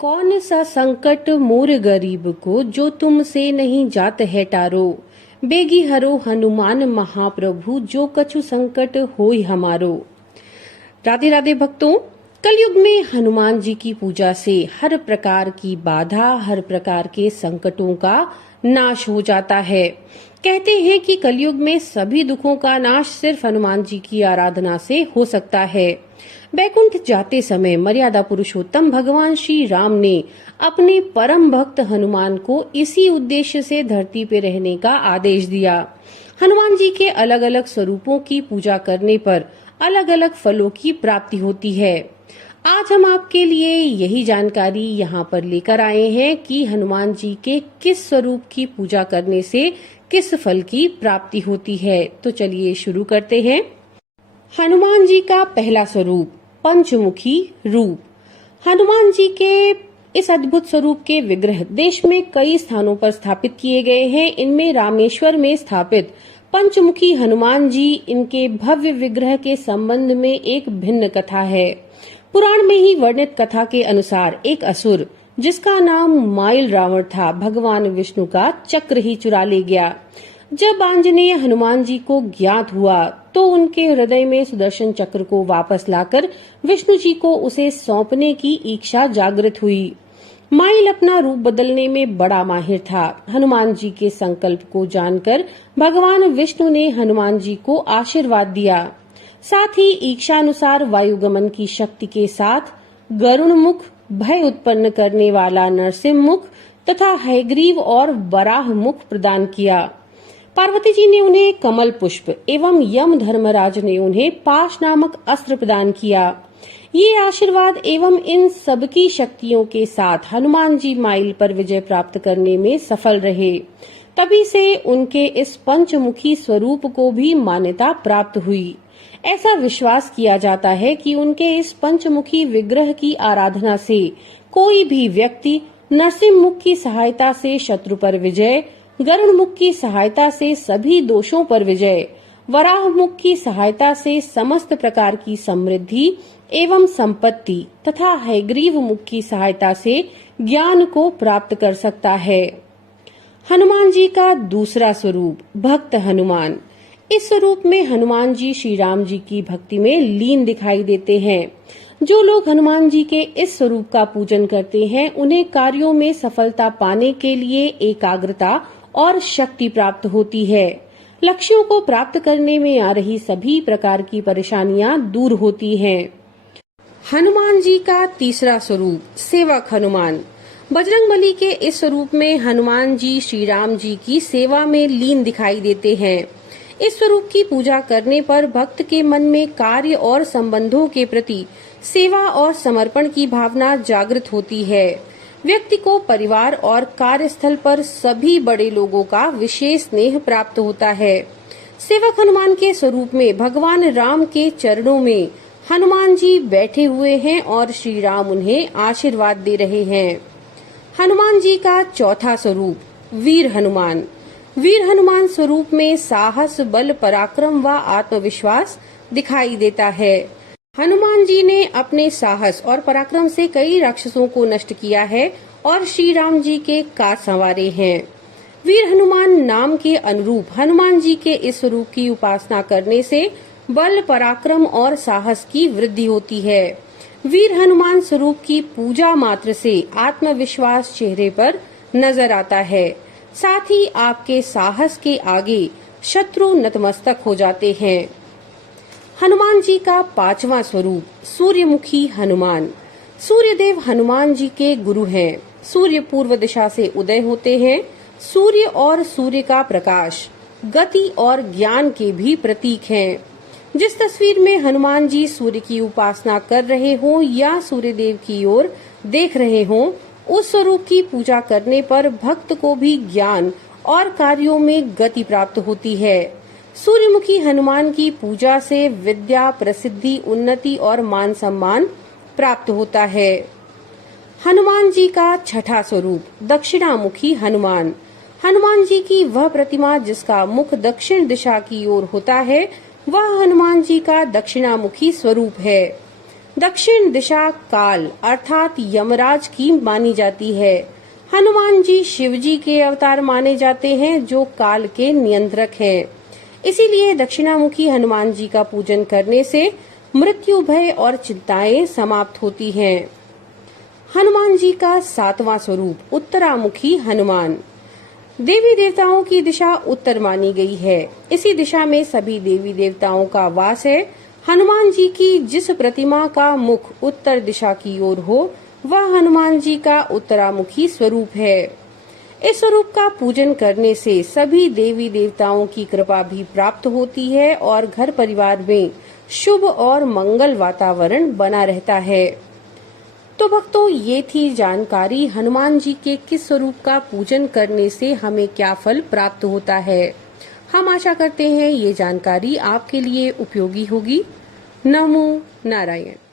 कौन सा संकट मोर गरीब को जो तुमसे नहीं जात है टारो। बेगी हरो हनुमान महाप्रभु जो कछु संकट होई हमारो। राधे राधे भक्तों, कलयुग में हनुमान जी की पूजा से हर प्रकार की बाधा, हर प्रकार के संकटों का नाश हो जाता है। कहते हैं कि कलयुग में सभी दुखों का नाश सिर्फ हनुमान जी की आराधना से हो सकता है। बैकुंठ जाते समय मर्यादा पुरुषोत्तम भगवान श्री राम ने अपने परम भक्त हनुमान को इसी उद्देश्य से धरती पे रहने का आदेश दिया। हनुमान जी के अलग अलग स्वरूपों की पूजा करने पर अलग अलग फलों की प्राप्ति होती है। आज हम आपके लिए यही जानकारी यहाँ पर लेकर आए हैं कि हनुमान जी के किस स्वरूप की पूजा करने से किस फल की प्राप्ति होती है। तो चलिए शुरू करते हैं। हनुमान जी का पहला स्वरूप पंचमुखी रूप। हनुमान जी के इस अद्भुत स्वरूप के विग्रह देश में कई स्थानों पर स्थापित किए गए हैं। इनमें रामेश्वर में स्थापित पंचमुखी हनुमान जी, इनके भव्य विग्रह के संबंध में एक भिन्न कथा है। पुराण में ही वर्णित कथा के अनुसार एक असुर जिसका नाम माइल रावण था, भगवान विष्णु का चक्र ही चुरा ले गया। जब आंजनेय हनुमान जी को ज्ञात हुआ तो उनके हृदय में सुदर्शन चक्र को वापस लाकर विष्णु जी को उसे सौंपने की इच्छा जागृत हुई। माइल अपना रूप बदलने में बड़ा माहिर था। हनुमान जी के संकल्प को जानकर भगवान विष्णु ने हनुमान जी को आशीर्वाद दिया। साथ ही इच्छानुसार वायुगमन की शक्ति के साथ गरुण मुख, भय उत्पन्न करने वाला नरसिंह मुख तथा हयग्रीव और वराह मुख प्रदान किया। पार्वती जी ने उन्हें कमल पुष्प एवं यम धर्मराज ने उन्हें पाश नामक अस्त्र प्रदान किया। ये आशीर्वाद एवं इन सबकी शक्तियों के साथ हनुमान जी माइल पर विजय प्राप्त करने में सफल रहे। तभी से उनके इस पंचमुखी स्वरूप को भी मान्यता प्राप्त हुई। ऐसा विश्वास किया जाता है कि उनके इस पंचमुखी विग्रह की आराधना से कोई भी व्यक्ति नरसिंह मुख की सहायता से शत्रु पर विजय, गरुड़ मुख की सहायता से सभी दोषों पर विजय, वराह मुख की सहायता से समस्त प्रकार की समृद्धि एवं संपत्ति तथा हयग्रीव मुख की सहायता से ज्ञान को प्राप्त कर सकता है। हनुमान जी का दूसरा स्वरूप भक्त हनुमान। इस स्वरूप में हनुमान जी श्री राम जी की भक्ति में लीन दिखाई देते हैं। जो लोग हनुमान जी के इस स्वरूप का पूजन करते हैं उन्हें कार्यों में सफलता पाने के लिए एकाग्रता और शक्ति प्राप्त होती है। लक्ष्यों को प्राप्त करने में आ रही सभी प्रकार की परेशानियां दूर होती हैं। हनुमान जी का तीसरा स्वरूप सेवक हनुमान। बजरंगबली के इस स्वरूप में हनुमान जी श्री राम जी की सेवा में लीन दिखाई देते हैं। इस स्वरूप की पूजा करने पर भक्त के मन में कार्य और संबंधों के प्रति सेवा और समर्पण की भावना जागृत होती है। व्यक्ति को परिवार और कार्यस्थल पर सभी बड़े लोगों का विशेष स्नेह प्राप्त होता है। सेवक हनुमान के स्वरूप में भगवान राम के चरणों में हनुमान जी बैठे हुए हैं और श्री राम उन्हें आशीर्वाद दे रहे हैं। हनुमान जी का चौथा स्वरूप वीर हनुमान। वीर हनुमान स्वरूप में साहस, बल, पराक्रम व आत्मविश्वास दिखाई देता है। हनुमान जी ने अपने साहस और पराक्रम से कई राक्षसों को नष्ट किया है और श्री राम जी के काज संवारे हैं। वीर हनुमान नाम के अनुरूप हनुमान जी के इस स्वरूप की उपासना करने से बल, पराक्रम और साहस की वृद्धि होती है। वीर हनुमान स्वरूप की पूजा मात्र से आत्मविश्वास चेहरे पर नजर आता है। साथ ही आपके साहस के आगे शत्रु नतमस्तक हो जाते हैं। हनुमान जी का पांचवा स्वरूप सूर्यमुखी हनुमान। सूर्यदेव हनुमान जी के गुरु हैं। सूर्य पूर्व दिशा से उदय होते हैं। सूर्य और सूर्य का प्रकाश गति और ज्ञान के भी प्रतीक हैं। जिस तस्वीर में हनुमान जी सूर्य की उपासना कर रहे हों या सूर्यदेव की ओर देख रहे हों, उस स्वरूप की पूजा करने पर भक्त को भी ज्ञान और कार्यों में गति प्राप्त होती है। सूर्यमुखी हनुमान की पूजा से विद्या, प्रसिद्धि, उन्नति और मान सम्मान प्राप्त होता है। हनुमान जी का छठा स्वरूप दक्षिणामुखी हनुमान। हनुमान जी की वह प्रतिमा जिसका मुख दक्षिण दिशा की ओर होता है, वह हनुमान जी का दक्षिणामुखी स्वरूप है। दक्षिण दिशा काल अर्थात यमराज की मानी जाती है। हनुमान जी शिव जी के अवतार माने जाते हैं जो काल के नियंत्रक हैं। इसीलिए दक्षिणामुखी हनुमान जी का पूजन करने से मृत्यु भय और चिंताएं समाप्त होती हैं। हनुमान जी का 7वां स्वरूप उत्तरामुखी हनुमान। देवी देवताओं की दिशा उत्तर मानी गई है। इसी दिशा में सभी देवी देवताओं का वास है। हनुमान जी की जिस प्रतिमा का मुख उत्तर दिशा की ओर हो वह हनुमान जी का उत्तरामुखी स्वरूप है। इस स्वरूप का पूजन करने से सभी देवी देवताओं की कृपा भी प्राप्त होती है और घर परिवार में शुभ और मंगल वातावरण बना रहता है। तो भक्तों, ये थी जानकारी हनुमान जी के किस स्वरूप का पूजन करने से हमें क्या फल प्राप्त होता है। हम आशा करते हैं ये जानकारी आपके लिए उपयोगी होगी। नमो नारायण।